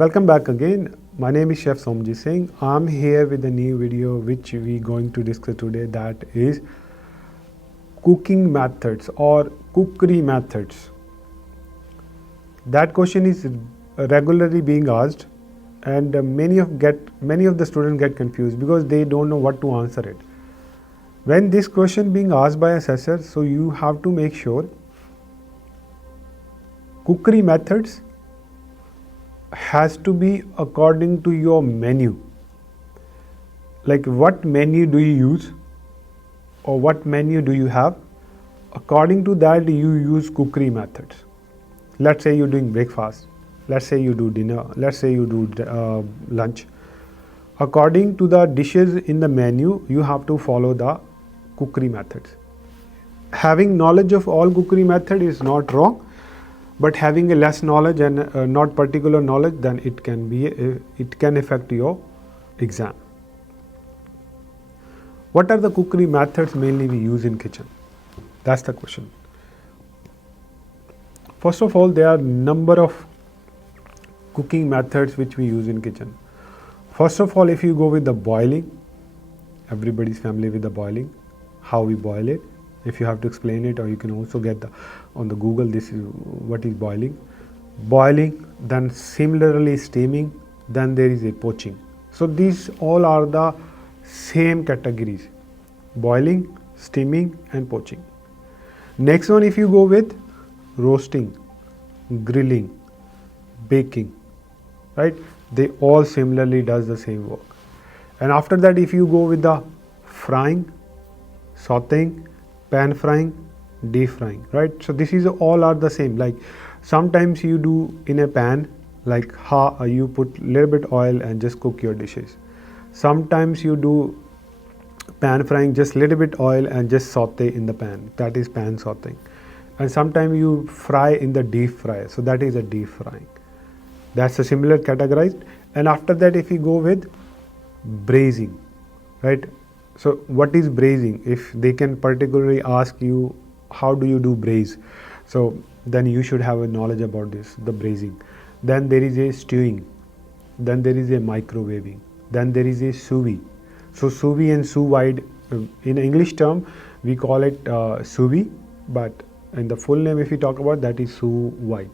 Welcome back again. My name is Chef Somji Singh. I'm here with a new video which we're going to discuss today, that is cooking methods or cookery methods. That question is regularly being asked, and many of the students get confused because they don't know what to answer it. When this question being asked by assessor, so you have to make sure cookery methods has to be according to your menu. Like what menu do you use or what menu do you have? According to that you use cookery methods. Let's say you're doing breakfast, let's say you do dinner, let's say you do lunch. According to the dishes in the menu, you have to follow the cookery methods. Having knowledge of all cookery method is not wrong, but having a less knowledge and not particular knowledge, then it can affect your exam. What are the cookery methods mainly we use in kitchen? That's the question. First of all, there are number of cooking methods which we use in kitchen. First of all, if you go with the boiling, everybody's familiar with the boiling, how we boil it. If you have to explain it, or you can also get on the Google, this is what is boiling. Boiling, then similarly steaming, then there is a poaching. So these all are the same categories: boiling, steaming and poaching. Next one, if you go with roasting, grilling, baking, right, they all similarly does the same work. And after that, if you go with the frying, sauteing, pan frying, deep frying, right? So this is all are the same. Like sometimes you do in a pan, like you put little bit oil and just cook your dishes. Sometimes you do pan frying, just little bit oil and just saute in the pan, that is pan sauteing. And sometimes you fry in the deep fryer, so that is a deep frying. That's a similar categorized. And after that, if you go with braising, right? So what is braising? If they can particularly ask you how do you do braise, so then you should have a knowledge about this, the braising. Then there is a stewing, then there is a microwaving, then there is a sous vide. So sous vide and sous vide, in English term we call it sous vide, but in the full name if we talk about, that is sous vide.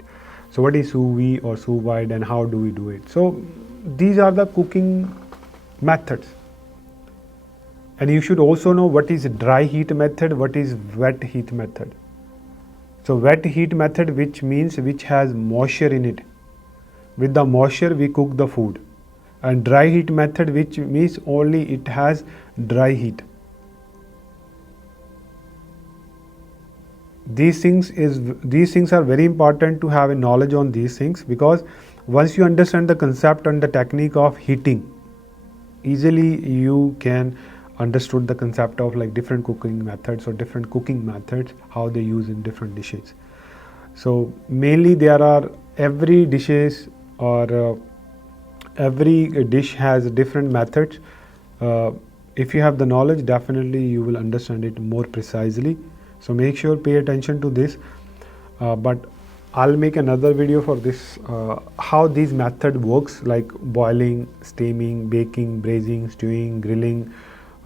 So what is sous vide or sous vide and how do we do it? So these are the cooking methods. And you should also know what is dry heat method, what is wet heat method. So wet heat method, which means which has moisture in it. With the moisture we cook the food. And dry heat method, which means only it has dry heat. These things are very important to have a knowledge on these things, because once you understand the concept and the technique of heating, easily you can understood the concept of like different cooking methods or different cooking methods, how they use in different dishes. So mainly there are every dishes or every dish has different methods. If you have the knowledge, definitely you will understand it more precisely. So make sure pay attention to this. But I'll make another video for this, how these method works, like boiling, steaming, baking, braising, stewing, grilling,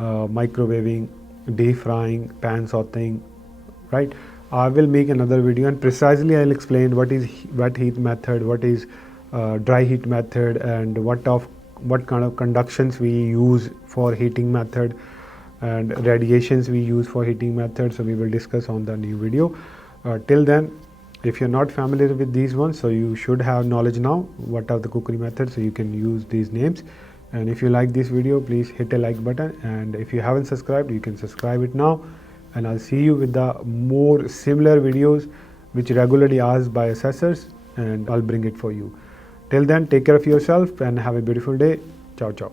microwaving, deep frying, pan sauteing, right? I will make another video and precisely I'll explain what is wet heat method, what is dry heat method, and what kind of conductions we use for heating method and radiations we use for heating method. So we will discuss on the new video. Till then, if you're not familiar with these ones, so you should have knowledge now what are the cookery methods, so you can use these names. And if you like this video, please hit a like button, and if you haven't subscribed, you can subscribe it now. And I'll see you with the more similar videos which regularly asked by assessors, and I'll bring it for you. Till then, take care of yourself and have a beautiful day. Ciao ciao.